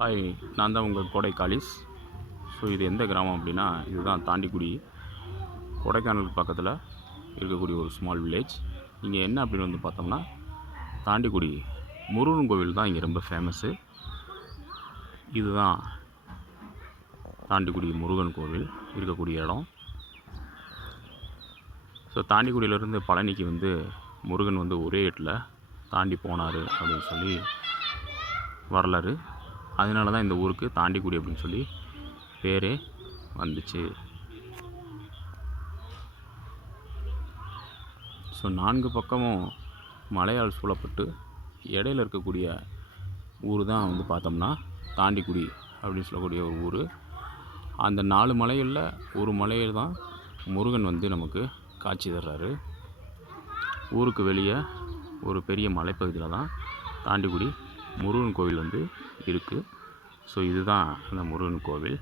Hi, நான் தான் உங்கள் கோடை காலிஸ். ஸோ இது எந்த கிராமம் அப்படின்னா, இதுதான் தாண்டிக்குடி. கொடைக்கானலுக்கு பக்கத்தில் இருக்கக்கூடிய ஒரு ஸ்மால் வில்லேஜ். இங்கே என்ன அப்படின்னு வந்து பார்த்தோம்னா, தாண்டிக்குடி முருகன் கோவில் தான் இங்கே ரொம்ப ஃபேமஸ்ஸு. இதுதான் தாண்டிக்குடி முருகன் கோவில் இருக்கக்கூடிய இடம். ஸோ தாண்டிக்குடியிலேருந்து பழனிக்கு வந்து முருகன் வந்து ஒரே இடத்துல தாண்டி போனார் அப்படின்னு சொல்லி வரலாறு. அதனால தான் இந்த ஊருக்கு தாண்டிக்குடி அப்படின்னு சொல்லி பேரே வந்துச்சு. ஸோ 4 பக்கமும் மலையால் சூழப்பட்டு இடையில இருக்கக்கூடிய ஊர் தான் வந்து பார்த்தோம்னா தாண்டிக்குடி அப்படின்னு சொல்லக்கூடிய ஒரு ஊர். அந்த 4 மலைகளில் ஒரு மலையில் தான் முருகன் வந்து நமக்கு காட்சி தர்றாரு. ஊருக்கு வெளியே ஒரு பெரிய மலைப்பகுதியில் தான் தாண்டிக்குடி முருகன் கோவில் வந்து இருக்குது. ஸோ இதுதான் அந்த முருகன் கோவில்.